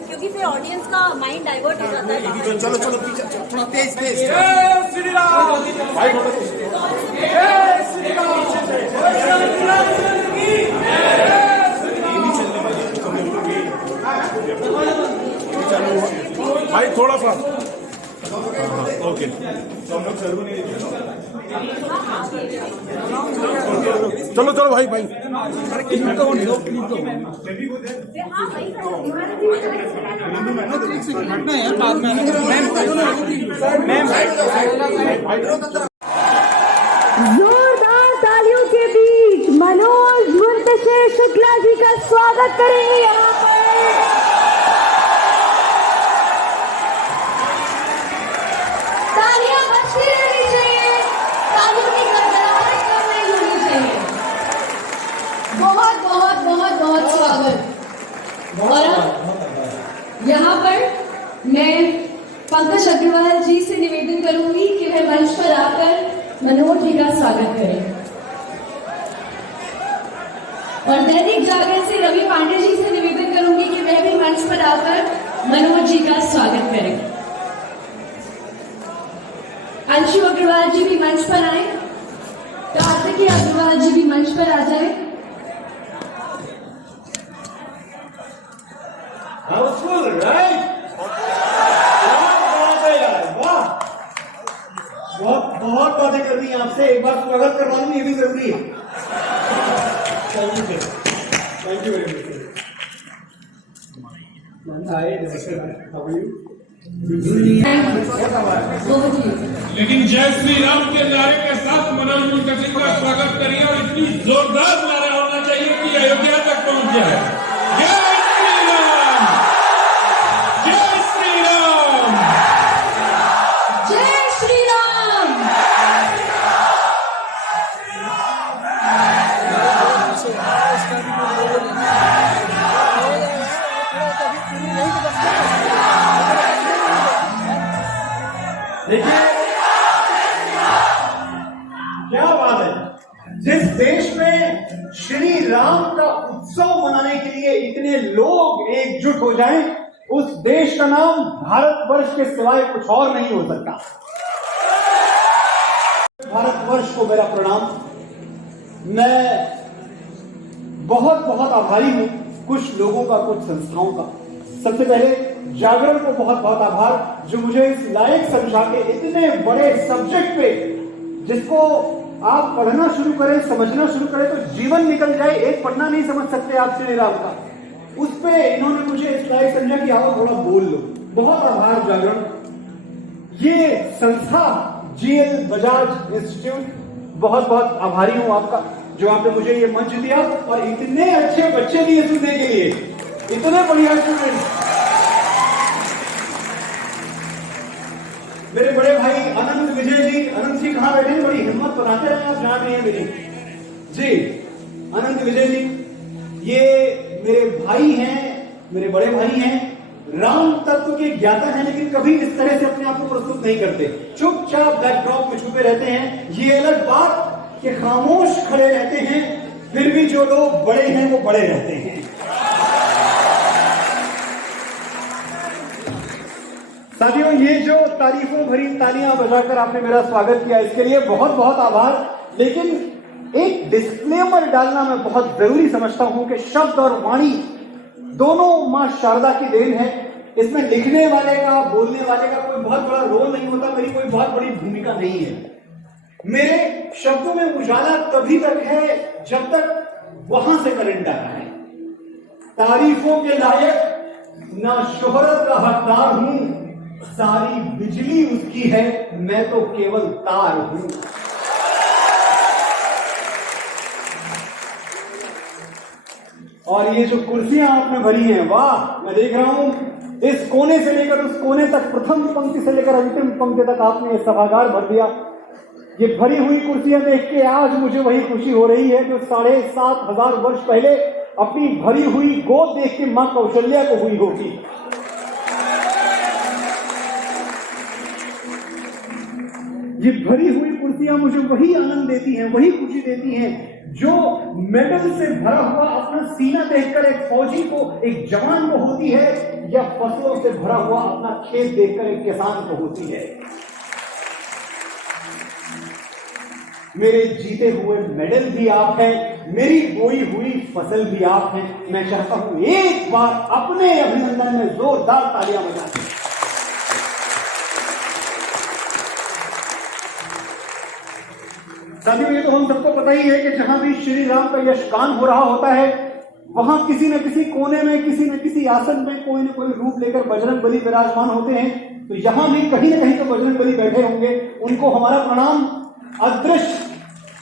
क्योंकि फिर ऑडियंस का माइंड डाइवर्ट हो जाता है। चलो चलो पीछे थोड़ा तेज तेज। भाई थोड़ा सा ओके। चलो चलो भाई भाई जोरदार तालियों के बीच मनोज मुंतशिर शुक्ला जी का स्वागत करेंगे यहाँ पर। तालियां बजती रहनी चाहिए, तालियों की गड़गड़ाहट कम नहीं होनी चाहिए। बहुत बहुत बहुत बहुत स्वागत। और यहाँ पर मैं पंकज अग्रवाल जी से निवेदन करूंगी कि वह मंच पर आकर मनोज जी का स्वागत करें। और दैनिक जागरण से रवि पांडे जी से निवेदन करूंगी कि वह भी मंच पर आकर मनोज जी का स्वागत करें। अंशु अग्रवाल जी भी मंच पर आए, कार्तिकी अग्रवाल जी भी मंच पर आ जाए। बहुत बातें कर रही हैं आपसे, एक बार स्वागत करवा लूं ये भी जरूरी है। Thank you very much. Hi नमस्ते, हाउ आर यू? लेकिन जय श्री राम के नारे के साथ मनोज मुंतशिर का स्वागत करिए और इतनी जोरदार नारा होना चाहिए कि अयोध्या तक पहुंच जाए। जय श्री राम, जय श्री राम, जय श्री राम। देखिए क्या बात है, जिस देश में श्री राम का उत्सव मनाने के लिए इतने लोग एकजुट हो जाएं, उस देश का नाम भारतवर्ष के सिवाय कुछ और नहीं हो सकता। भारतवर्ष को मेरा प्रणाम। मैं बहुत बहुत आभारी हूं कुछ लोगों का, कुछ संस्थाओं का। सबसे पहले जागरण को बहुत बहुत आभार, जो मुझे इस लायक समझा के इतने बड़े सब्जेक्ट पे, जिसको आप पढ़ना शुरू करें, समझना शुरू करें तो जीवन निकल जाए। एक पढ़ना नहीं समझ सकते आप श्री राम का, उस पे इन्होंने मुझे इस लायक समझा कि आओ थोड़ा बोल लो। बहुत आभार जागरण। ये संस्था जीएल बजाज इंस्टीट्यूट, बहुत बहुत आभारी हूं आपका, जो आपने मुझे ये मंच दिया और इतने अच्छे बच्चे दिए सुनने के लिए, इतने बढ़िया स्टूडेंट। मेरे बड़े भाई अनंत विजय जी, अनंत जी कहां बैठे हैं? बड़ी हिम्मत बनाते रहे आप जहां भी हैं मेरी जी। अनंत विजय जी ये मेरे भाई हैं, मेरे बड़े भाई हैं, राम तत्व के ज्ञाता हैं, लेकिन कभी इस तरह से अपने आप को प्रस्तुत नहीं करते, चुपचाप बैकड्रॉप में छुपे रहते हैं। ये अलग बात कि खामोश खड़े रहते हैं, फिर भी जो लोग बड़े हैं वो बड़े रहते हैं। साथियों, ये जो तारीफों भरी तालियां बजाकर आपने मेरा स्वागत किया, इसके लिए बहुत बहुत आभार। लेकिन एक डिस्क्लेमर डालना मैं बहुत जरूरी समझता हूं कि शब्द और वाणी दोनों मां शारदा की देन है। इसमें लिखने वाले का, बोलने वाले का कोई बहुत बड़ा रोल नहीं होता, मेरी कोई बहुत बड़ी भूमिका नहीं है। मेरे शब्दों में उजाला तभी तक है जब तक वहां से करंट आता है। तारीफों के लायक ना शोहरत का हकदार हूं, सारी बिजली उसकी है, मैं तो केवल तार हूं। और ये जो कुर्सियां आपने भरी हैं, वाह, मैं देख रहा हूं इस कोने से लेकर उस कोने तक, प्रथम पंक्ति से लेकर अंतिम पंक्ति तक आपने ये सभागार भर दिया। ये भरी हुई कुर्सियां देख के आज मुझे वही खुशी हो रही है जो 7,500 वर्ष पहले अपनी भरी हुई गोद देख के मां कौशल्या को हुई होगी। ये भरी हुई कुर्सियां मुझे वही आनंद देती हैं, वही खुशी देती हैं जो मेडल से भरा हुआ अपना सीना देखकर एक फौजी को, एक जवान को होती है, या फसलों से भरा हुआ अपना खेत देखकर एक किसान को होती है। मेरे जीते हुए मेडल भी आप हैं, मेरी बोई हुई फसल भी आप हैं। मैं चाहता हूं एक बार अपने अभिनंदन में जोरदार तालियां बजाएं। साथियों, ये तो हम सबको पता ही है कि जहां भी श्री राम का यशगान हो रहा होता है, वहां किसी न किसी कोने में, किसी न किसी आसन में कोई न कोई रूप लेकर बजरंग बली विराजमान होते हैं। तो यहां भी कहीं न कहीं तो बजरंग बली बैठे होंगे, उनको हमारा प्रणाम।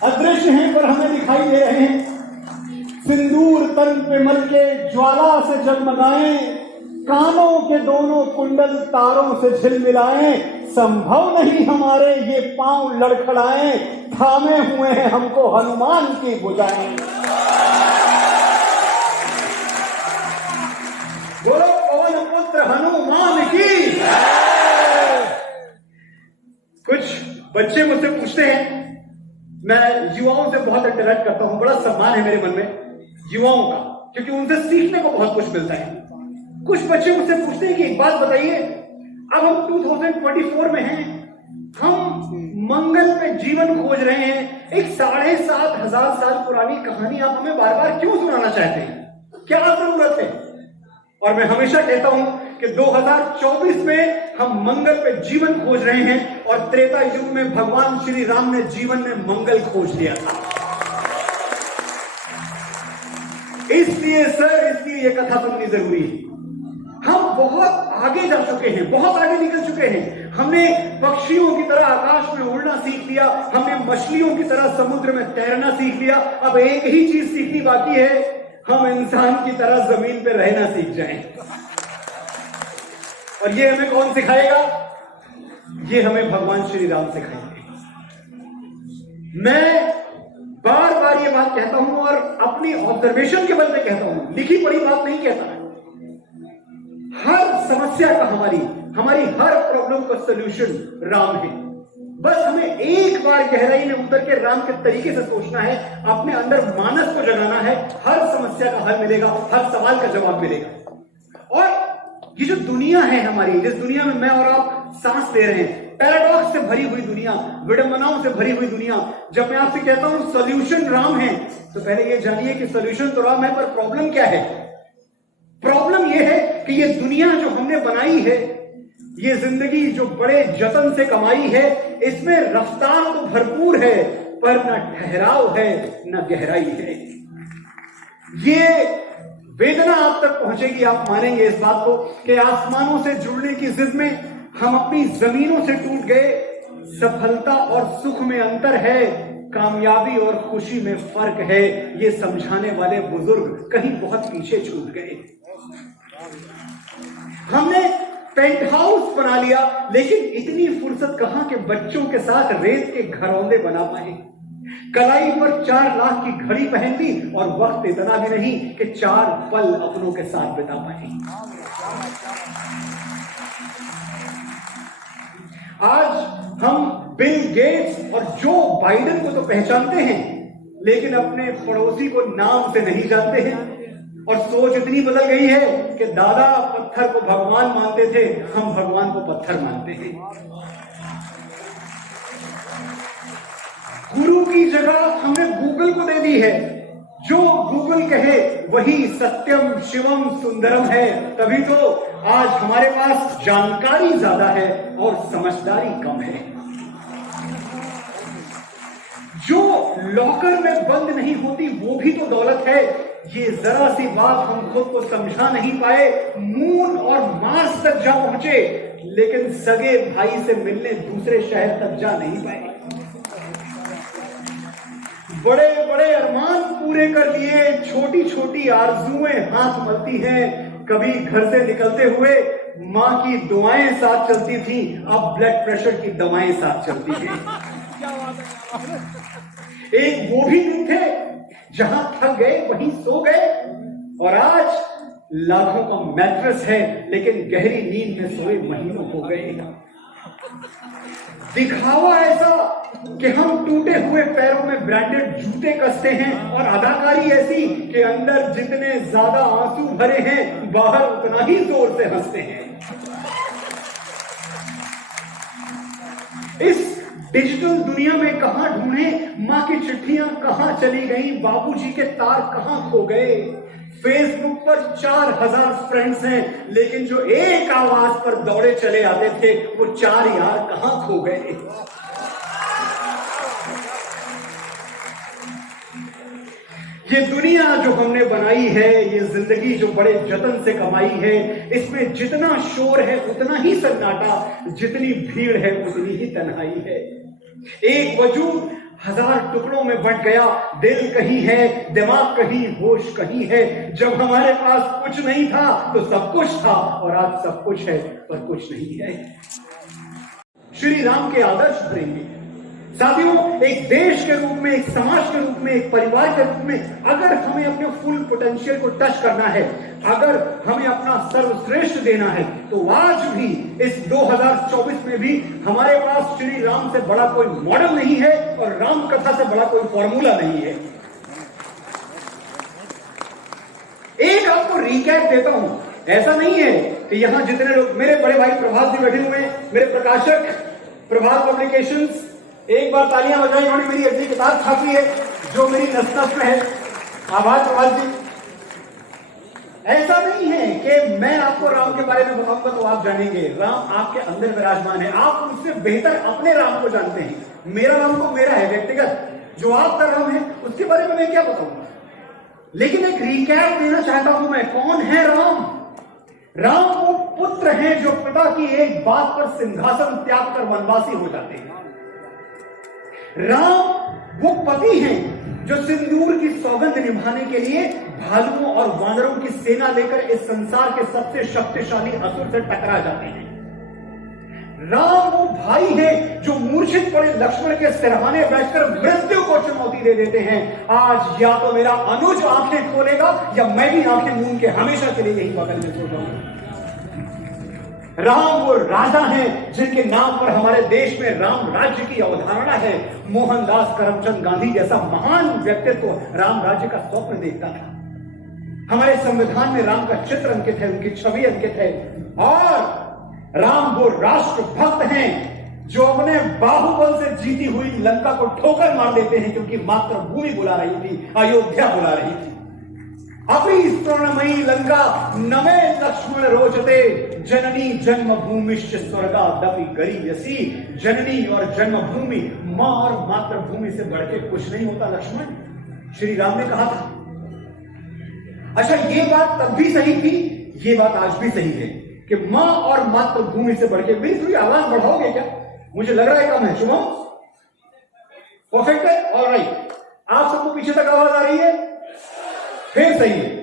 अदृश्य हैं पर हमें दिखाई दे रहे हैं। सिंदूर तन पे मल के ज्वाला से जगमगाएं, कानों के दोनों कुंडल तारों से झिलमिलाएं, संभव नहीं हमारे ये पांव लड़खड़ाएं, थामे हुए हैं हमको हनुमान की भुजाएं। बोलो पवन पुत्र हनुमान की। कुछ बच्चे मुझसे पूछते हैं, मैं युवाओं से बहुत इंटरेक्ट करता हूं, बड़ा सम्मान है मेरे मन में युवाओं का, क्योंकि उनसे सीखने को बहुत कुछ मिलता है। कुछ बच्चे मुझसे पूछते हैं कि एक बात बताइए, अब हम 2024 में हैं, हम मंगल पे जीवन खोज रहे हैं, एक 7,500 साल पुरानी कहानी आप हमें बार बार क्यों सुनाना चाहते हैं, क्या जरूरत है? और मैं हमेशा कहता हूं कि 2024 में हम मंगल पे जीवन खोज रहे हैं, और त्रेता युग में भगवान श्री राम ने जीवन में मंगल खोज लिया था। इसलिए ये कथा सुननी जरूरी है। हम बहुत आगे जा चुके हैं, बहुत आगे निकल चुके हैं। हमने पक्षियों की तरह आकाश में उड़ना सीख लिया, हमने मछलियों की तरह समुद्र में तैरना सीख लिया। अब एक ही चीज सीखनी बाकी है, हम इंसान की तरह जमीन पे रहना सीख जाएं। और ये हमें कौन सिखाएगा? ये हमें भगवान श्री राम सिखाएंगे। मैं बार बार ये बात कहता हूं और अपनी ऑब्जर्वेशन के बल पे कहता हूं, लिखी पढ़ी बात नहीं कहता। हर समस्या का, हमारी हर प्रॉब्लम का सॉल्यूशन राम है। बस हमें एक बार गहराई में उतर के राम के तरीके से सोचना है, अपने अंदर मानस को जगाना है, हर समस्या का हल मिलेगा, हर सवाल का जवाब मिलेगा। और ये जो दुनिया है हमारी, जिस दुनिया में मैं और आप सांस ले रहे हैं, पैराडॉक्स से भरी हुई दुनिया, विडंबनाओं से भरी हुई दुनिया, जब मैं आपसे कहता हूं सॉल्यूशन राम है, तो पहले ये जानिए कि सॉल्यूशन तो राम है, पर प्रॉब्लम क्या है? प्रॉब्लम यह है कि ये दुनिया जो हमने बनाई है, ये जिंदगी जो बड़े जतन से कमाई है, इसमें रफ्तार तो भरपूर है, पर न ठहराव है, न गहराई है। ये वेदना आप तक पहुंचेगी, आप मानेंगे इस बात को, कि आसमानों से जुड़ने की जिद में हम अपनी जमीनों से टूट गए। सफलता और सुख में अंतर है, कामयाबी और खुशी में फर्क है, ये समझाने वाले बुजुर्ग कहीं बहुत पीछे छूट गए। हमने पेंट हाउस बना लिया, लेकिन इतनी फुर्सत कहां के बच्चों के साथ रेत के घरौंदे बना पाए। कलाई पर 4 लाख की घड़ी पहन ली, और वक्त इतना भी नहीं कि 4 पल अपनों के साथ बिता पाए। आज हम बिल गेट्स और जो बाइडेन को तो पहचानते हैं, लेकिन अपने पड़ोसी को नाम से नहीं जानते हैं। और सोच इतनी बदल गई है कि दादा पत्थर को भगवान मानते थे, हम भगवान को पत्थर मानते हैं। गुरु की जगह हमने गूगल को दे दी है। जो गूगल कहे वही सत्यम शिवम सुंदरम है। तभी तो आज हमारे पास जानकारी ज्यादा है और समझदारी कम है। जो लॉकर में बंद नहीं होती वो भी तो दौलत है। ये जरा सी बात हम खुद को समझा नहीं पाए, मून और मार्स तक जा पहुंचे, लेकिन सगे भाई से मिलने दूसरे शहर तक जा नहीं पाए। बड़े बड़े अरमान पूरे कर लिए, छोटी छोटी आरजुएं हाथ मलती हैं। कभी घर से निकलते हुए मां की दुआएं साथ चलती थी, अब ब्लड प्रेशर की दवाएं साथ चलती हैं। एक वो भी दिन थे जहां थक गए वहीं सो गए, और आज लाखों का मैट्रेस है, लेकिन गहरी नींद में सोए महीनों हो गए। दिखावा ऐसा कि हम टूटे हुए पैरों में ब्रांडेड जूते कसते हैं, और अदाकारी ऐसी कि अंदर जितने ज्यादा आंसू भरे हैं बाहर उतना ही जोर से हंसते हैं। इस डिजिटल दुनिया में कहां ढूंढे मां की चिट्ठियां, कहां चली गई बाबूजी के तार, कहां खो गए। फेसबुक पर 4000 फ्रेंड्स हैं, लेकिन जो एक आवाज पर दौड़े चले आते थे वो 4 यार कहां खो गए। ये दुनिया जो हमने बनाई है, ये जिंदगी जो बड़े जतन से कमाई है, इसमें जितना शोर है उतना ही सन्नाटा, जितनी भीड़ है उतनी ही तन्हाई है। एक वजूद 1000 टुकड़ों में बंट गया, दिल कहीं है, दिमाग कहीं, होश कहीं है। जब हमारे पास कुछ नहीं था तो सब कुछ था, और आज सब कुछ है पर कुछ नहीं है। श्री राम के आदर्श प्रेमी साथियों, एक देश के रूप में, एक समाज के रूप में, एक परिवार के रूप में अगर हमें अपने फुल पोटेंशियल को टच करना है, अगर हमें अपना सर्वश्रेष्ठ देना है, तो आज भी इस 2024 में भी हमारे पास श्री राम से बड़ा कोई मॉडल नहीं है और राम कथा से बड़ा कोई फॉर्मूला नहीं है। एक आपको रिकैप देता हूं। ऐसा नहीं है कि यहां जितने लोग, मेरे बड़े भाई प्रभात जी बैठे हुए हैं, मेरे प्रकाशक प्रभात पब्लिकेशंस, एक बार तालियां बजाई, उन्होंने मेरी अगली किताब छापी है जो मेरी नस-नस में है। आभार प्रभात जी। ऐसा नहीं है कि मैं आपको राम के बारे में बताऊंगा तो आप जानेंगे, राम आपके अंदर विराजमान है। आप उससे बेहतर अपने राम को जानते हैं। मेरा राम तो मेरा है व्यक्तिगत, जो आपका राम है उसके बारे में मैं क्या बताऊंगा। लेकिन एक रिकैप देना चाहता हूं मैं। कौन है राम? राम वो पुत्र हैं जो पिता की एक बात पर सिंहासन त्याग कर वनवासी हो जाते हैं। राम वो पति हैं जो सिंदूर की सौगंध निभाने के लिए भालुओं और वानरों की सेना लेकर इस संसार के सबसे शक्तिशाली असुर से टकरा जाते हैं। राम वो भाई हैं जो मूर्छित पड़े लक्ष्मण के सिरहाने बैठकर मृत्यु को चुनौती दे देते हैं। आज या तो मेरा अनुज आंखें खोलेगा या मैं भी आंखें मूंद के हमेशा के लिए यही बगल में सो जाऊंगा। राम वो राजा हैं जिनके नाम पर हमारे देश में राम राज्य की अवधारणा है। मोहनदास करमचंद गांधी जैसा महान व्यक्तित्व राम राज्य का स्वप्न देखता था। हमारे संविधान में राम का चित्र अंकित है, उनकी छवि अंकित है। और राम वो राष्ट्र भक्त हैं जो अपने बाहुबल से जीती हुई लंका को ठोकर मार देते हैं, क्योंकि मातृभूमि बुला रही थी, अयोध्या बुला रही थी। अपनी स्वर्णमयी लंका नमे लक्ष्मण रोचते, जननी जन्मभूमिश्च स्वर्गादपि गरीयसी। जननी और जन्मभूमि, मां और मातृभूमि से बढ़ के कुछ नहीं होता लक्ष्मण, श्री राम ने कहा था। अच्छा, ये बात तब भी सही थी, ये बात आज भी सही है कि मां और मातृभूमि से बढ़ के। मेरी थोड़ी आवाज बढ़ाओगे क्या? मुझे लग रहा है कम है। शुभम परफेक्ट है, ऑलराइट। आप सबको पीछे तक आवाज आ रही है? फिर सही है।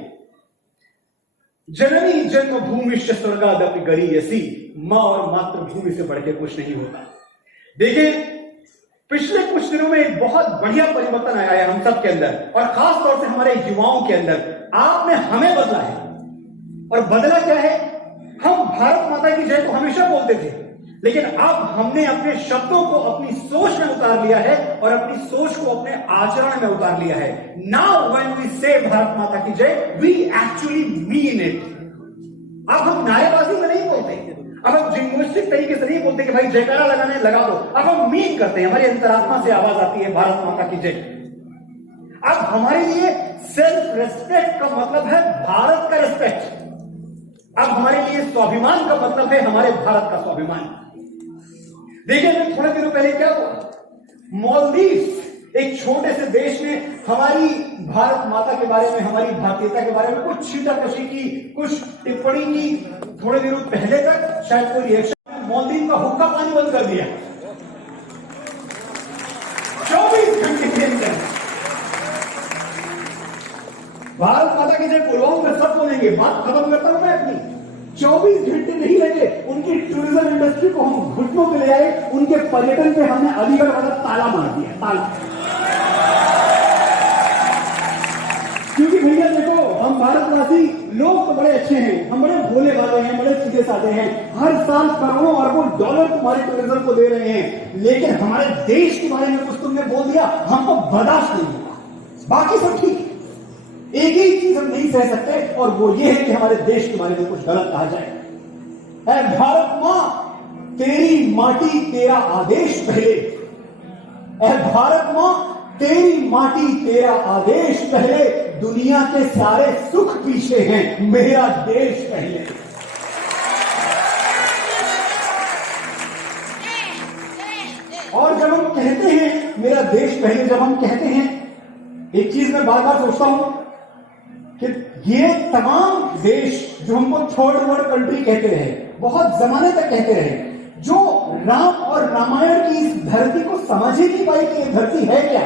जननी जन्मभूमिश्च स्वर्गादपि गरीयसी, मां और मातृभूमि से बढ़ के कुछ नहीं होता। देखिए, पिछले कुछ दिनों में एक बहुत बढ़िया परिवर्तन आया है हम सब के अंदर, और खास तौर से हमारे युवाओं के अंदर। आपने हमें बदला है, और बदला क्या है? हम भारत माता की जय तो हमेशा बोलते थे, लेकिन अब हमने अपने शब्दों को अपनी सोच में उतार लिया है और अपनी सोच को अपने आचरण में उतार लिया है। नाउ व्हेन वी से भारत माता की जय, वी एक्चुअली मीन इट। अब हम नारेबाजी में नहीं बोलते, अब हम जिंगोस्टिक तरीके से नहीं बोलते कि भाई जयकारा लगाने लगा दो। अब हम मीन करते हैं, हमारी अंतरात्मा से आवाज आती है भारत माता की जय। अब हमारे लिए सेल्फ रेस्पेक्ट का मतलब है भारत का रेस्पेक्ट। अब हमारे लिए स्वाभिमान का मतलब है हमारे भारत का स्वाभिमान। देखिए, थोड़े दिनों पहले क्या हुआ, मालदीव एक छोटे से देश में हमारी भारत माता के बारे में, हमारी भारतीयता के बारे में कुछ छींटाकशी की, कुछ टिप्पणी की। थोड़े दिनों पहले तक शायद कोई रिएक्शन, मालदीव का हुक्का पानी बंद कर दिया 24 घंटे के अंदर। भारत माता की जय बोलवाऊं, मैं सब बोलेंगे, बात खत्म करता हूं मैं अपनी। 24 घंटे नहीं लगे, उनकी टूरिज्म इंडस्ट्री को हम घुटनों पे ले आए, उनके पर्यटन पे हमने अलीगढ़ वाला ताला मार दिया, ताला। क्योंकि भैया देखो, हम भारतवासी लोग तो बड़े अच्छे हैं, हम बड़े भोले भाले हैं, बड़े सीधे साधे हैं, हर साल करोड़ों अरबों डॉलर तुम्हारे टूरिज्म को दे रहे हैं, लेकिन हमारे देश के बारे में कुछ तुमने बोल दिया, हमको बर्दाश्त नहीं होगा। बाकी सब ठीक है, एक ही चीज हम नहीं सह सकते और वो ये है कि हमारे देश के बारे में कुछ गलत कहा जाए। ऐ भारत मां, तेरी माटी तेरा आदेश पहले। ऐ भारत मां, तेरी माटी तेरा आदेश पहले, दुनिया के सारे सुख पीछे हैं, मेरा देश पहले। और जब हम कहते हैं मेरा देश पहले, जब हम कहते हैं, एक चीज मैं बार बार सोचता हूं कि ये तमाम देश जो हमको थर्ड वर्ल्ड कंट्री कहते रहे, बहुत जमाने तक कहते रहे, जो राम और रामायण की इस धरती को समझ ही नहीं पाई कि ये धरती है क्या,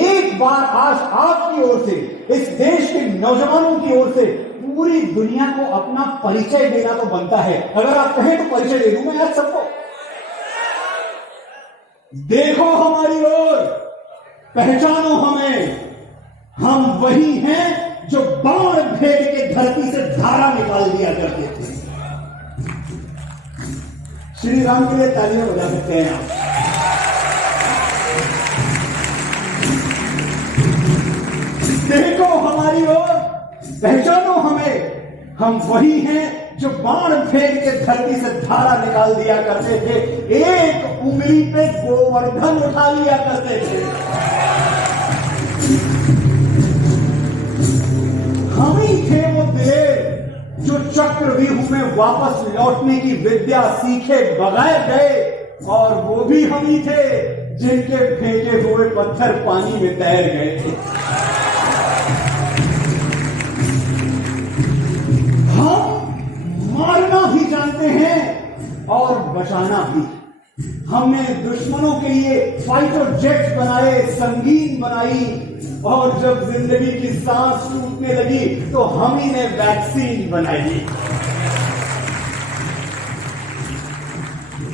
एक बार आज आपकी ओर से, इस देश के नौजवानों की ओर से पूरी दुनिया को अपना परिचय देना तो बनता है। अगर आप कहें तो परिचय दे दूं मैं आज सबको। देखो हमारी ओर, पहचानो हमें, हम वही हैं जो बाण भेद के धरती से धारा निकाल दिया करते थे। श्री राम के लिए तालियां बजा सकते हैं आप। देखो हमारी ओर, पहचानो हमें, हम वही हैं जो बाण फेंक के धरती से धारा निकाल दिया करते थे, एक उंगली पे गोवर्धन उठा लिया करते थे। हम ही थे वो दिलेर जो चक्रव्यूह में वापस लौटने की विद्या सीखे बगैर गए, और वो भी हम ही थे जिनके फेंके हुए पत्थर पानी में तैर गए थे। हम मारना भी जानते हैं और बचाना भी। हमने दुश्मनों के लिए फाइटर जेट्स बनाए, संगीन बनाई, और जब जिंदगी की सांस टूटने लगी तो हम ही ने वैक्सीन बनाई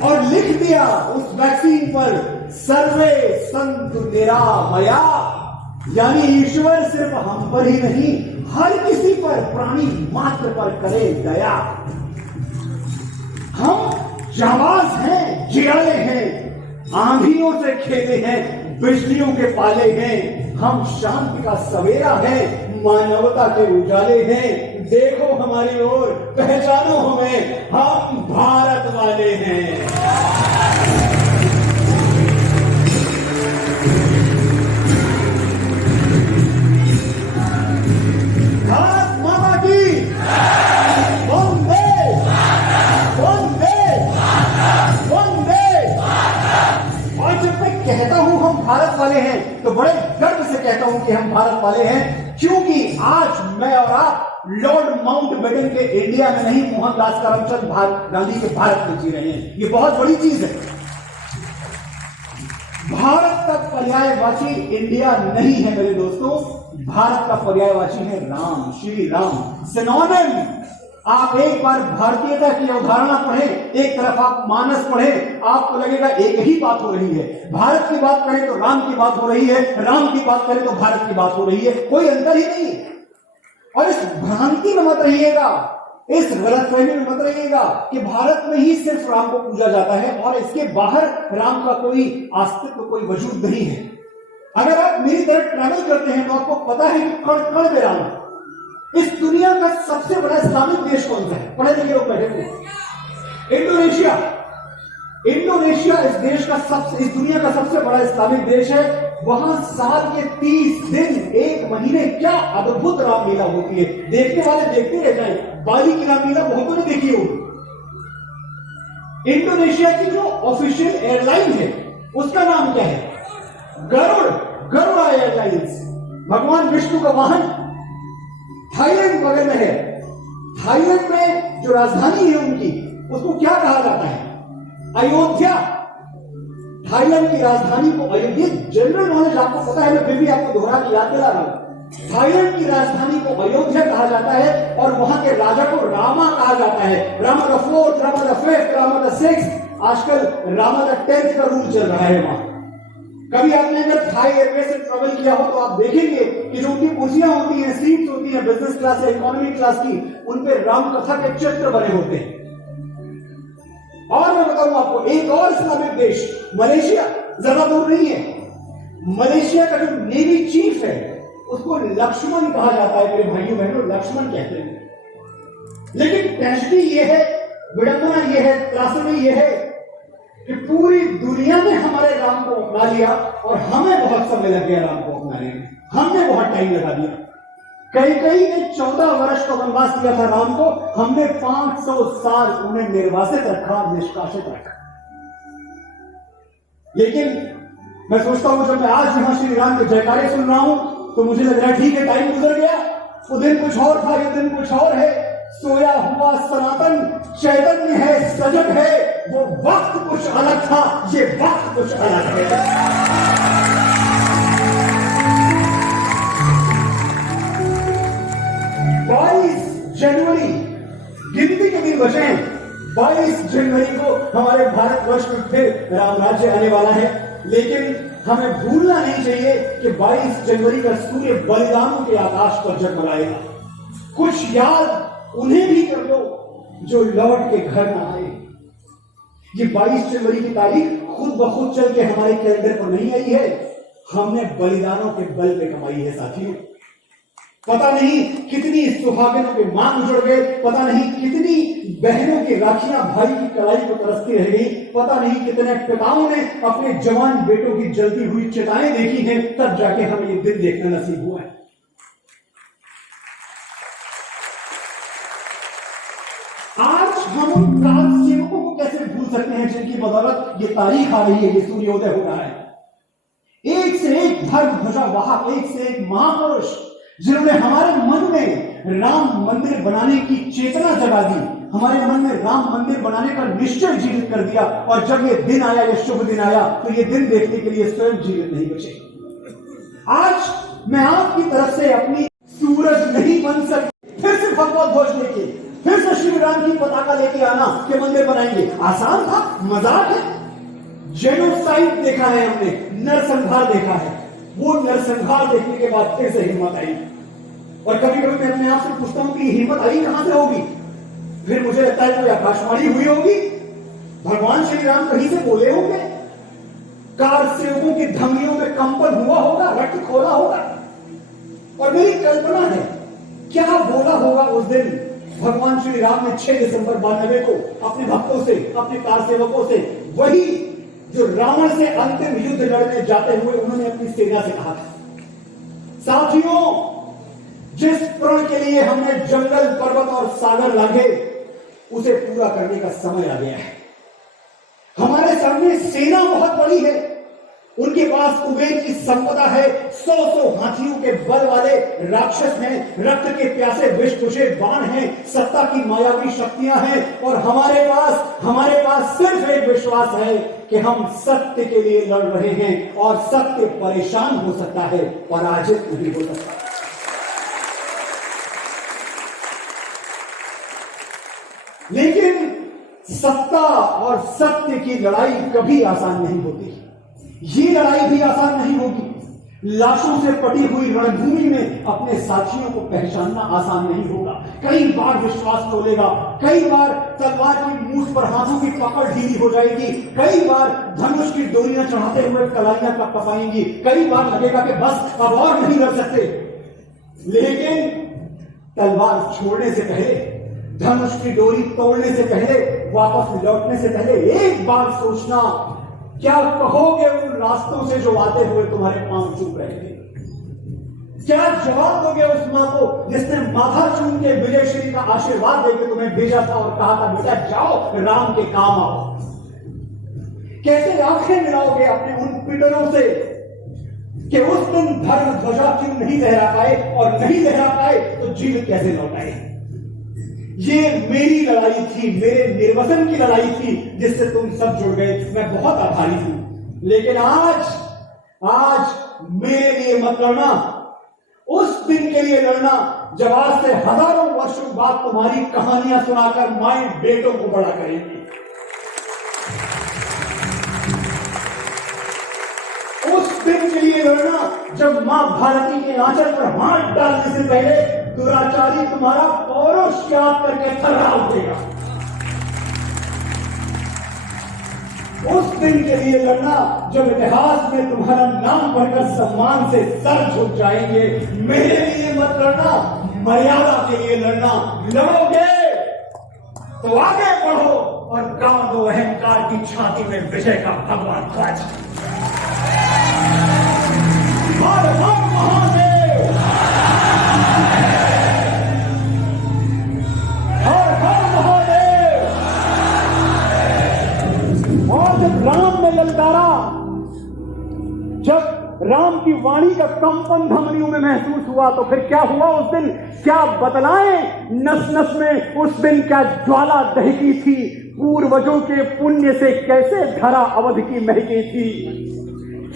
और लिख दिया उस वैक्सीन पर सर्वे संतु निरामया, यानी ईश्वर सिर्फ हम पर ही नहीं, हर किसी पर, प्राणी मात्र पर करे दया। हम जाबाज हैं, जियाले हैं, आंधियों से खेले हैं, बिजलियों के पाले हैं, हम शांति का सवेरा है, मानवता के उजाले हैं। देखो हमारी ओर, पहचानो हमें, हम भारत वाले हैं। भारत माता की वंदे वंदे वंदे। और जब मैं कहता हूं हम भारत वाले हैं तो बड़े गर्व से कहता हूं कि हम भारत वाले हैं, क्योंकि आज मैं और आप लॉर्ड माउंटबेटन के इंडिया में नहीं, मोहनदास करमचंद गांधी के भारत में जी रहे हैं। ये बहुत बड़ी चीज है। भारत का पर्यायवाची इंडिया नहीं है मेरे दोस्तों, भारत का पर्यायवाची है राम, श्री राम। सिनोनिम, आप एक बार भारतीयता की अवधारणा पढ़ें, एक तरफ आप मानस पढ़ें, आपको लगेगा एक ही बात हो रही है। भारत की बात करें तो राम की बात हो रही है, राम की बात करें तो भारत की बात हो रही है, कोई अंतर ही नहीं। और इस भ्रांति में मत रहिएगा, इस गलतफहमी में मत रहिएगा कि भारत में ही सिर्फ राम को पूजा जाता है और इसके बाहर राम का कोई अस्तित्व, कोई वजूद नहीं है। अगर आप मेरी तरफ ट्रैवल करते हैं तो आपको पता है कि कण कण में राम है। इस दुनिया का सबसे बड़ा इस्लामिक देश कौन सा है? पढ़े लिखे लोग बैठे हुए। इंडोनेशिया। इंडोनेशिया इस दुनिया का सबसे बड़ा इस्लामिक देश है। वहां साल के 30 दिन, एक महीने, क्या अद्भुत रामलीला होती है। देखने वाले देखते रह जाए। बाली की रामलीला बहुतों ने देखी होगी। इंडोनेशिया की जो ऑफिशियल एयरलाइन है उसका नाम क्या है? गरुड़ एयरलाइंस। भगवान विष्णु का वाहन। थाईलैंड बगल में है। थाईलैंड में जो राजधानी है उनकी, उसको क्या कहा जाता है? अयोध्या। थाईलैंड की राजधानी को अयोध्या। जनरल नॉलेज आपको पता है, मैं फिर भी आपको दोहरा के याद दिला रहा हूं। थाईलैंड की राजधानी को अयोध्या कहा जाता है और वहां के राजा को रामा कहा जाता है। Rama the 4th, Rama the 5th, Rama the 6th, आजकल रामा द 10th का रूल चल रहा है वहां। कभी आपने अगर थाई एयरवेज से ट्रेवल किया हो तो आप देखेंगे कि जो उनकी कुर्सियां होती हैं, सीट्स होती हैं बिजनेस क्लास या इकोनॉमी क्लास की, उन पे राम कथा के चित्र बने होते हैं। और मैं बताऊं आपको एक और इस्लामिक देश मलेशिया, ज्यादा दूर नहीं है, मलेशिया का जो नेवी चीफ है उसको लक्ष्मण कहा जाता है। मेरे भाइयों बहनों, लक्ष्मण कहते हैं। लेकिन ट्रेजेडी ये है, विडंबना ये है, त्रासदी ये है कि पूरी दुनिया ने हमारे राम को अपना लिया और हमें बहुत समय लग गया राम को अपनाने में, हमने बहुत टाइम लगा दिया। कई ने 14 वर्ष का वनवास दिया था राम को, हमने 500 साल उन्हें निर्वासित रखा, निष्कासित रखा। लेकिन मैं सोचता हूं जब मैं आज यहां श्री राम के जयकारे सुन रहा हूं तो मुझे लग रहा है ठीक है, टाइम गुजर गया, वो दिन कुछ और था, ये दिन कुछ और है। सोया हुआ सनातन चैतन्य है, सजग है, वो वक्त कुछ अलग था, ये वक्त कुछ अलग है। 22 जनवरी गिनती के दिन बचे हैं। 22 जनवरी को हमारे भारतवर्ष में फिर राम राज्य आने वाला है। लेकिन हमें भूलना नहीं चाहिए कि 22 जनवरी का सूर्य बलिदानों के आकाश पर जगमगाएगा। कुछ याद उन्हें भी कर लो जो लौट के घर ना आए। ये 22 जनवरी की तारीख खुद ब खुद चल के हमारे कैलेंडर पर नहीं आई है, हमने बलिदानों के बल पे कमाई है साथियों। पता नहीं कितनी सुहागिनों के मांग उजड़ गए, पता नहीं कितनी बहनों की राखियां भाई की कलाई को तरसती रह गई, पता नहीं कितने पिताओं ने अपने जवान बेटों की जलती हुई चिताएं देखी हैं, तब जाके हमें ये दिन देखना नसीब हुआ है। आज हम उन क्रांत सेवकों को कैसे भूल सकते हैं जिनकी बदौलत ये तारीख आ रही है, ये सूर्योदय हो रहा है। एक से एक धर्म ध्वजा वाहक, एक से एक महापुरुष जिन्होंने हमारे मन में राम मंदिर बनाने की चेतना जगा दी, हमारे मन में राम मंदिर बनाने का निश्चय जीवित कर दिया। और जब ये दिन आया, ये शुभ दिन आया, तो ये दिन देखने के लिए स्वयं जीवित नहीं बचे। आज मैं आपकी तरफ से अपनी सूरज नहीं बन सकती, फिर से भगवत ध्वज लेके, फिर से श्री राम की पताका लेके आना कि मंदिर बनाएंगे। आसान था, मजाक है। जेनोसाइड देखा है हमने, नरसंहार देखा है। वो नरसंहार देखने के बाद फिर से हिम्मत आई। और कभी कभी मैं अपने आप से पूछता हूं कि हिम्मत आई कहां से होगी। फिर मुझे लगता है कोई आकाशवाणी हुई होगी, भगवान श्री राम कहीं से बोले होंगे, कार सेवकों की धमनियों में कंपन हुआ होगा, रक्त खोला होगा। और मेरी कल्पना है क्या बोला होगा उस दिन भगवान श्री राम ने 6 दिसंबर 92 को अपने भक्तों से, अपने कार सेवकों से, वही जो रावण से अंतिम युद्ध लड़ने जाते हुए उन्होंने अपनी सेना से कहा था, साथियों जिस प्रण के लिए हमने जंगल, पर्वत और सागर लागे, उसे पूरा करने का समय आ गया है। हमारे सामने सेना बहुत बड़ी है, उनके पास कुबेर की संपदा है, 100 हाथियों के बल वाले राक्षस हैं, रक्त के प्यासे विष बाण हैं, सत्ता की मायावी शक्तियां हैं। और हमारे पास सिर्फ एक विश्वास है कि हम सत्य के लिए लड़ रहे हैं और सत्य परेशान हो सकता है, पराजित नहीं हो सकता। लेकिन सत्ता और सत्य की लड़ाई कभी आसान नहीं होती। ये लड़ाई भी आसान नहीं होगी। लाशों से पटी हुई रणभूमि में अपने साथियों को पहचानना आसान नहीं होगा। कई बार विश्वास तोलेगा, कई बार तलवार की मूठ पर हाथों की पकड़ ढीली हो जाएगी, कई बार धनुष की डोरियां चढ़ाते हुए कलाइयां कपकपाएंगी, कई बार लगेगा कि बस अब और नहीं लड़ सकते। लेकिन तलवार छोड़ने से पहले, धनुष की डोरी तोड़ने से पहले, वापस लौटने से पहले एक बार सोचना, क्या कहोगे उन रास्तों से जो आते हुए तुम्हारे पांव चूम रहे थे? क्या जवाब दोगे उस मां को जिसने माथा चूम के विजय श्री का आशीर्वाद देकर तुम्हें भेजा था और कहा था बेटा जाओ राम के काम आओ? कैसे आंखें मिलाओगे अपने उन पितरों से कि उस दिन धर्म ध्वजा क्यों नहीं लहरा पाए, और नहीं लहरा पाए तो जीवित कैसे लौट आए? ये मेरी लड़ाई थी, मेरे निर्वसन की लड़ाई थी जिससे तुम सब जुड़ गए। मैं बहुत आभारी हूं। लेकिन आज मेरे लिए मत लड़ना, उस दिन के लिए लड़ना जब आज से हजारों वर्षों बाद तुम्हारी कहानियां सुनाकर माए बेटों को बड़ा करेंगे। उस उस दिन के लिए लड़ना जब मां भारती के आंचल पर हाथ डालने से पहले दुराचारी तुम्हारा पौरुष याद करके थर्रा उठेगा। उस दिन के लिए लड़ना जब इतिहास में तुम्हारा नाम पढ़कर सम्मान से सर झुक जाएंगे। मेरे लिए मत लड़ना, मर्यादा के लिए लड़ना। लड़ोगे तो आगे बढ़ो और गाड़ दो अहंकार की छाती में विजय का भगवान ध्वज। हर हर महादेव, हर हर महादेव। और जब राम ने ललकारा, जब राम की वाणी का कंपन धमनियों में महसूस हुआ, तो फिर क्या हुआ उस दिन? क्या बतलाएं नस नस में उस दिन क्या ज्वाला दहकी थी, पूर्वजों के पुण्य से कैसे धरा अवध की महकी थी।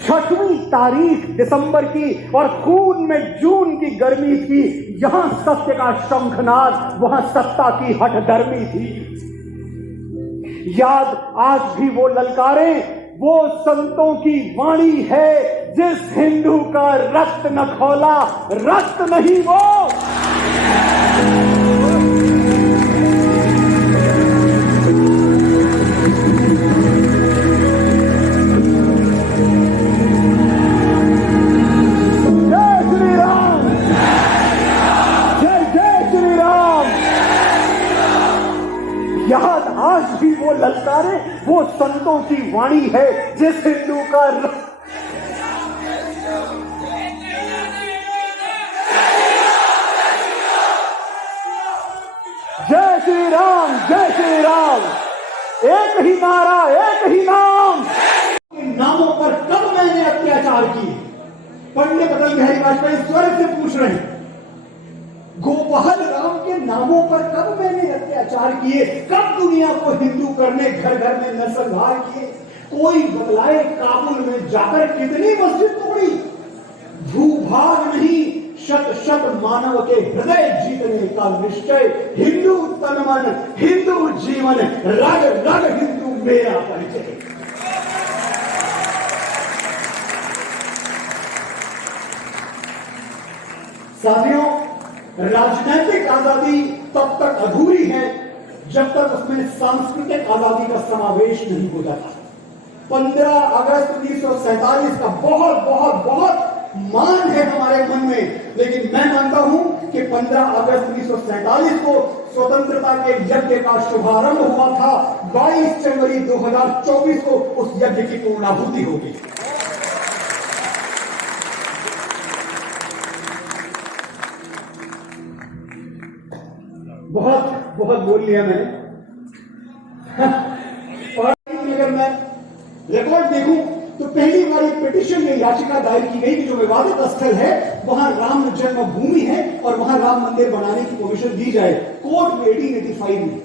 6वीं तारीख दिसंबर की और खून में जून की गर्मी थी। यहां सत्य का शंखनाद, वहां सत्ता की हठधर्मी थी। याद आज भी वो ललकारे, वो संतों की वाणी है, जिस हिंदू का रक्त न खौला, रक्त नहीं वो। जय श्री राम, जय जय श्री राम। याद आज भी वो ललकारे, वो संतों की वाणी है, जिस हिंदू का जय श्री राम, जय श्री राम। एक ही नारा, एक ही नाम। इन नामों पर कब मैंने अत्याचार किए? पंडित अटल बिहारी वाजपेयी स्वर से पूछ रहे हैं। गोपाल राम के नामों पर कब मैंने अत्याचार किए? कब दुनिया को हिंदू करने घर घर में नरसंहार किए? कोई बतलाए काबुल में जाकर कितनी मस्जिद तोड़ी? भूभाग नहीं, शत शत मानव के हृदय जीतने का निश्चय। हिंदू तन मन, हिंदू जीवन, रग रग हिंदू मेरा परिचय। साथियों, राजनीतिक आजादी तब तक अधूरी है जब तक उसमें सांस्कृतिक आजादी का समावेश नहीं हो जाता। 15 अगस्त 1947 का बहुत बहुत बहुत मान है हमारे मन में, लेकिन मैं मानता हूं कि 15 अगस्त 1947 को स्वतंत्रता के यज्ञ का शुभारंभ हुआ था। 22 जनवरी 2024 को उस यज्ञ की पूर्णाहुति होगी। बहुत बहुत बोल लिया मैंने। और अगर मैं रिकॉर्ड देखूं तो पहली बार एक पिटीशन में याचिका दायर की गई कि जो विवादित स्थल है वहां राम जन्मभूमि है और वहां राम मंदिर बनाने की परमिशन दी जाए। कोर्ट में 1885 में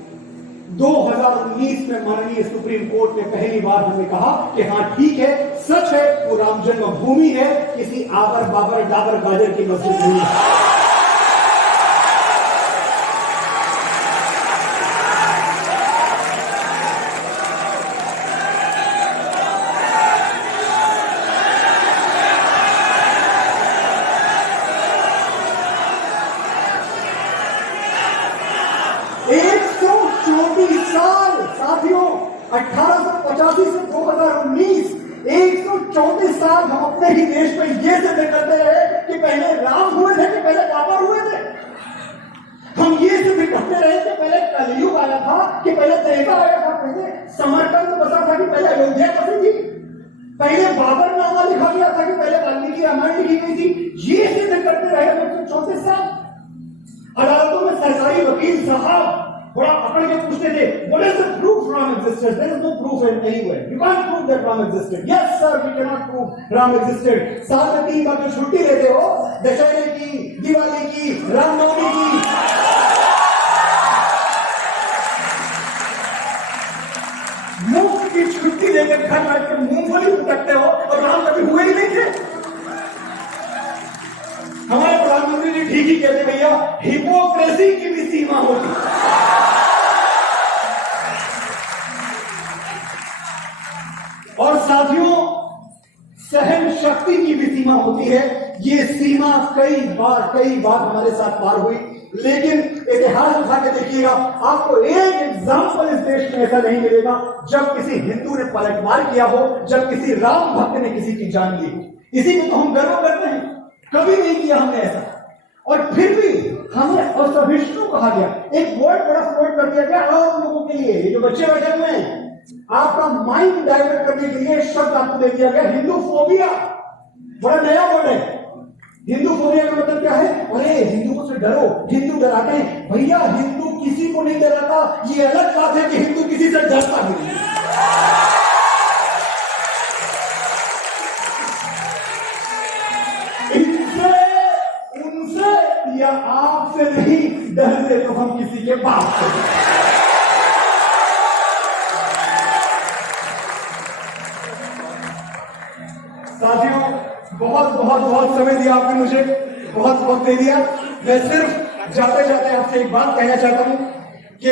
2019 में माननीय सुप्रीम कोर्ट ने पहली बार हमने कहा कि हाँ ठीक है, सच है, वो राम जन्मभूमि है, किसी आबर बाबर डाबर गाजर की मस्जिद नहीं है। साथियों, 1885 से 2019 134 साल हम अपने ही देश में ये सिद्ध करते रहे कि पहले राम हुए थे कि पहले बाबर हुए थे। हम ये सिद्ध करते रहे कि पहले कलयुग आया था कि पहले त्रेता आया था, पहले समरकंद बसा था कि पहले अयोध्या बसी थी, पहले बाबर नामा लिखा गया था कि पहले वाल्मीकि रामायण लिखी गई थी। ये सिद्ध करते रहे 134 साल। अदालतों में सरकारी वकील साहब बड़ा पकड़ के पूछते थे, what is the proof Ram existed? There is no proof anywhere. You can't prove that Ram existed. Yes sir, we cannot prove Ram existed. साल में 3 बार जो छुट्टी लेते हो, दशहरे की, दिवाली की, रामनवमी की, मुफ्त की छुट्टी लेकर घर बैठकर मूंगफली उटकते हो और राम कभी हुए ही नहीं थे। हमारे प्रधानमंत्री जी ठीक ही कहते भैया, हिपोक्रेसी की भी सीमा होती। और साथियों, सहन शक्ति की भी सीमा होती है। ये सीमा कई बार हमारे साथ पार हुई, लेकिन इतिहास उठा के देखिएगा, आपको एक एग्जाम्पल इस देश में ऐसा नहीं मिलेगा जब किसी हिंदू ने पलटवार किया हो, जब किसी राम भक्त ने किसी की जान ली हो। इसी में तो हम गर्व करते हैं, कभी नहीं किया हमने ऐसा। और फिर भी हमें असहिष्णु कहा गया, एक वर्ड बड़ा फ्लोट कर दिया गया और लोगों के लिए, ये जो बच्चे बैठे हुए हैं, आपका माइंड डाइवर्ट करने के लिए शब्द आपको दे दिया गया हिंदू फोबिया। बड़ा नया वर्ड है हिंदू फोबिया का मतलब क्या है? अरे हिंदुओं से डरो, हिंदू डराते हैं। भैया हिंदू किसी को नहीं डराता, ये अलग बात है कि हिंदू किसी से डरता भी नहीं। इनसे, उनसे या आपसे नहीं डरते तो हम किसी के बाप से। साथियों, बहुत समय दिया आपने मुझे, बहुत वक्त दे दिया। मैं सिर्फ जाते जाते आपसे एक बात कहना चाहता हूं कि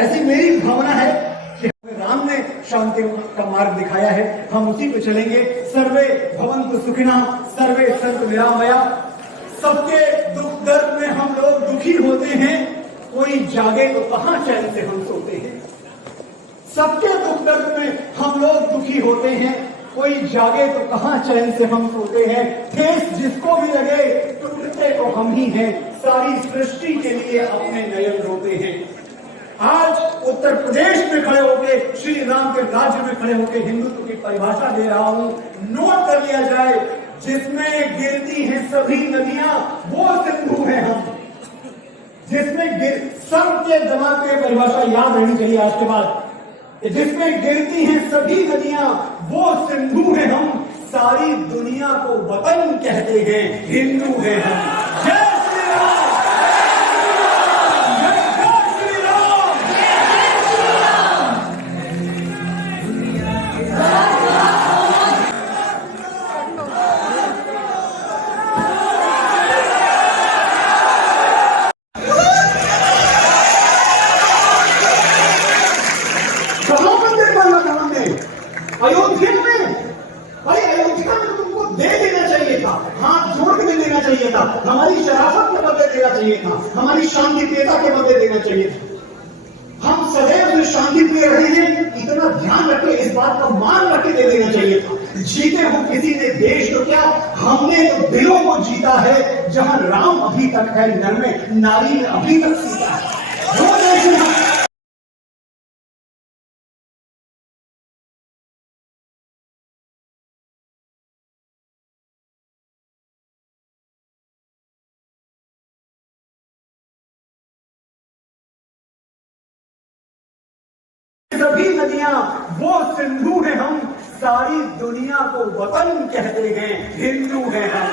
ऐसी मेरी भावना है कि राम ने शांति का मार्ग दिखाया है, हम उसी पे चलेंगे। सर्वे भवन्तु सुखिनः, सर्वे सन्तु निरामया। सबके दुख दर्द में हम लोग दुखी होते हैं, कोई जागे तो कहां चैन से हम सोते हैं। सबके दुख दर्द में हम लोग दुखी होते हैं, कोई जागे तो कहां चैन से हम सोते हैं। ठेस जिसको भी लगे टूटते तो हम ही हैं, सारी सृष्टि के लिए अपने नयन रोते हैं। आज उत्तर प्रदेश में खड़े होके, श्री राम के राज्य में खड़े होके हिंदुत्व की परिभाषा दे रहा हूं, नोट कर लिया जाए, जिसमें गिरती हैं सभी नदियां वो सिंधु हैं हम। जिसमें सबके दिमाग में परिभाषा याद रहनी चाहिए आज के बाद, जिसमें गिरती हैं सभी नदियां वो सिंधु हैं हम, सारी दुनिया को वतन कहते हैं, हिंदू हैं हम। जय श्री राम, जय श्री राम, जय श्री अयोध्या में, भाई अयोध्या में तुमको दे देना चाहिए था, हाथ जोड़ के देना चाहिए था, हमारी शराफत के बदले देना चाहिए था, हमारी शांति प्रियता के बदले देना चाहिए था। हम सदैव से शांति प्रिय रहे हैं, इतना ध्यान रखे, इस बात का मान रख के दे देना चाहिए था। जीते हो किसी ने देश तो क्या, हमने तो दिलों को जीता है। जहां राम अभी तक है नर में, नारी में अभी तक सीता है। वो देश सभी नदियां वो सिंधु हैं हम, सारी दुनिया को वतन कहते हैं, हिंदू हैं हम।